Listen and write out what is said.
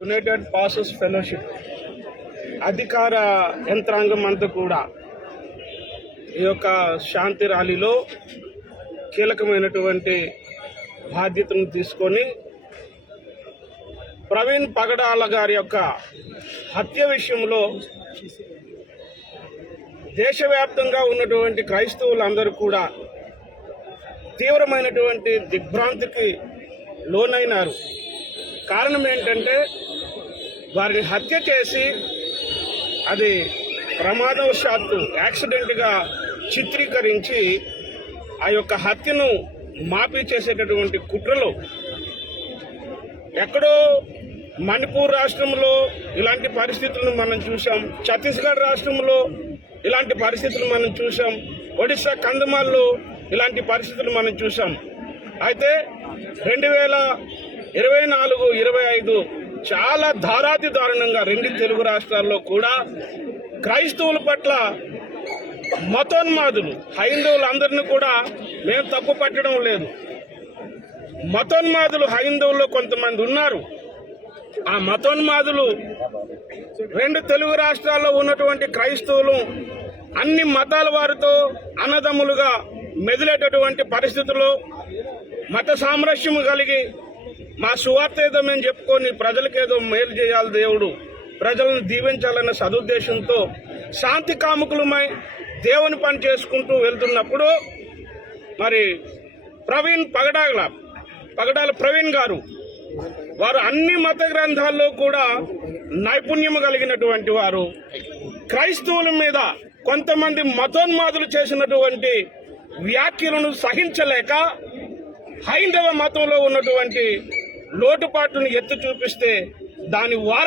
United passes fellowship అధికార యంత్రాంగం అంతా కూడా ఈ యొక్క శాంతి ర్యాలీలో కీలకమైనటువంటి బాధ్యతను తీసుకొని ప్రవీణ్ పగడాల గారి యొక్క హత్య విషయంలో దేశవ్యాప్తంగా ఉన్నటువంటి క్రైస్తవులందరూ కూడా తీవ్రమైనటువంటి దిగ్భ్రాంతికి లోనైనారు. కారణం ఏంటంటే వారిని హత్య చేసి అది ప్రమాదవశాత్తు యాక్సిడెంట్గా చిత్రీకరించి ఆ యొక్క హత్యను మాఫీ చేసేటటువంటి కుట్రలో ఎక్కడో మణిపూర్ రాష్ట్రంలో ఇలాంటి పరిస్థితులను మనం చూసాం ఛత్తీస్గఢ్ రాష్ట్రంలో ఇలాంటి పరిస్థితులు మనం చూసాం ఒడిశా కందమాల్లో ఇలాంటి పరిస్థితులు మనం చూసాం అయితే రెండు వేల ఇరవై నాలుగు ఇరవై ఐదు చాలా ధారాతి దారుణంగా రెండు తెలుగు రాష్ట్రాల్లో కూడా క్రైస్తవుల పట్ల మతోన్మాదులు హైందవులందరినీ కూడా మేము తప్పు పట్టడం లేదు. మతోన్మాదులు హైందవుల్లో కొంతమంది ఉన్నారు. ఆ మతోన్మాదులు రెండు తెలుగు రాష్ట్రాల్లో ఉన్నటువంటి క్రైస్తవులు అన్ని మతాల వారితో అన్నదమ్ములుగా మెదిలేటటువంటి పరిస్థితులు మత సామరస్యము కలిగి మా సువార్త ఏదో మేము చెప్పుకొని ప్రజలకేదో మేలు చేయాలి దేవుడు. ప్రజలను దీవించాలన్న సదుద్దేశంతో శాంతి కాముకులమై దేవుని పని చేసుకుంటూ వెళ్తున్నప్పుడు మరి ప్రవీణ్ పగడాల పగడాల ప్రవీణ్ గారు వారు అన్ని మత గ్రంథాల్లో కూడా నైపుణ్యం కలిగినటువంటి వారు. క్రైస్తవుల మీద కొంతమంది మతోన్మాదులు చేసినటువంటి వ్యాఖ్యలను సహించలేక హైందవ మతంలో ఉన్నటువంటి లోటుపాట్లను ఎత్తు చూపిస్తే దాని వార